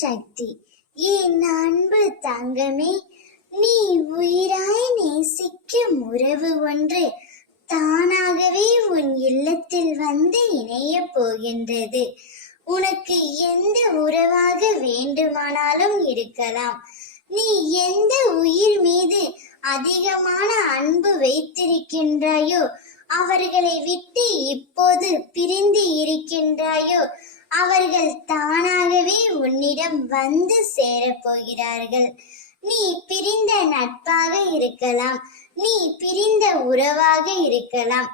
சக்தி. என் அன்பு தங்கமே, நீ உயிராய் நேசிக்கும் உறவு ஒன்று தானாகவே உன் இல்லத்தில் வந்து இணைய போகின்றது. உனக்கு எந்த உறவாக வேண்டுமானாலும் இருக்கலாம். நீ எந்த உயிர் மீது அதிகமான அன்பு வைத்திருக்கின்றாயோ, அவர்களை விட்டு இப்போது பிரிந்து இருக்கின்றாயோ, அவர்கள் தானாகவே உன்னிடம் வந்து சேரப்போகிறார்கள். நீ பிரிந்த நட்பாக இருக்கலாம், நீ பிரிந்த உறவாக இருக்கலாம்.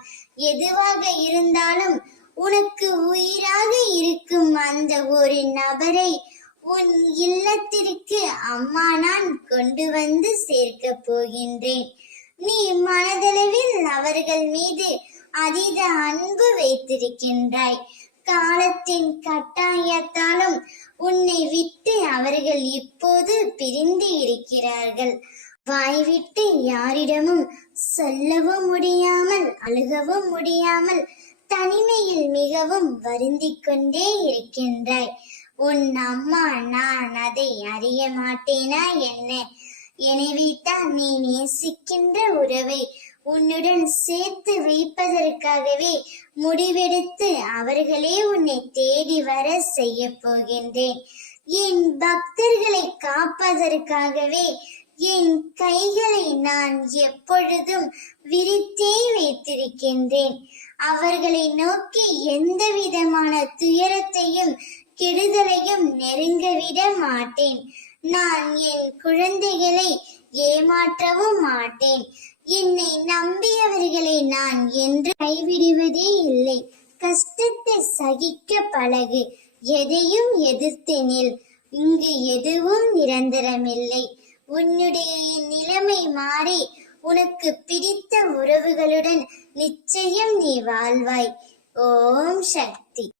எதுவாக இருந்தாலும் உனக்கு உயிராக இருக்கும் அந்த ஒரு நபரை உன் இல்லத்திற்கு அம்மா நான் கொண்டு வந்து சேர்க்க போகின்றேன். நீ மனதளவில் அவர்கள் மீது அதீத அன்பு வைத்திருக்கின்றாய். காலத்தின் கட்டாயத்தாலும் உன்னை விட்டு அவர்கள் இப்போது பிரிந்து இருக்கிறார்கள். வாய்விட்டு யாரிடமும் சொல்லவும் முடியாமல், அழுகவும் முடியாமல், தனிமையில் மிகவும் வருந்திக் கொண்டே இருக்கின்றாய். உன் அம்மா நான் அதை அறிய மாட்டேனா என்ன? எனவே தான் நீ நேசிக்கின்ற உறவை உன்னுடன் சேர்த்து வைப்பதற்காகவே முடிவெடுத்து அவர்களே உன்னை தேடி வர செய்ய போகின்றேன். என் பக்தர்களை காப்பதற்காகவே என் கைகளை நான் எப்பொழுதும் விரித்தே வைத்திருக்கின்றேன். அவர்களை நோக்கி எந்த விதமான துயரத்தையும் கெடுதலையும் நெருங்கவிட மாட்டேன். நான் என் குழந்தைகளை ஏமாற்றவும் மாட்டேன். என்னை நம்பியவர்களை நான் என்று கைவிடுவதே இல்லை. கஷ்டத்தை சகிக்க பழகு, எதையும் எதிர்த்து நில். இங்கு எதுவும் நிரந்தரமில்லை. உன்னுடைய நிலைமை மாறி உனக்கு பிடித்த உறவுகளுடன் நிச்சயம் நீ வாழ்வாய். ஓம் சக்தி.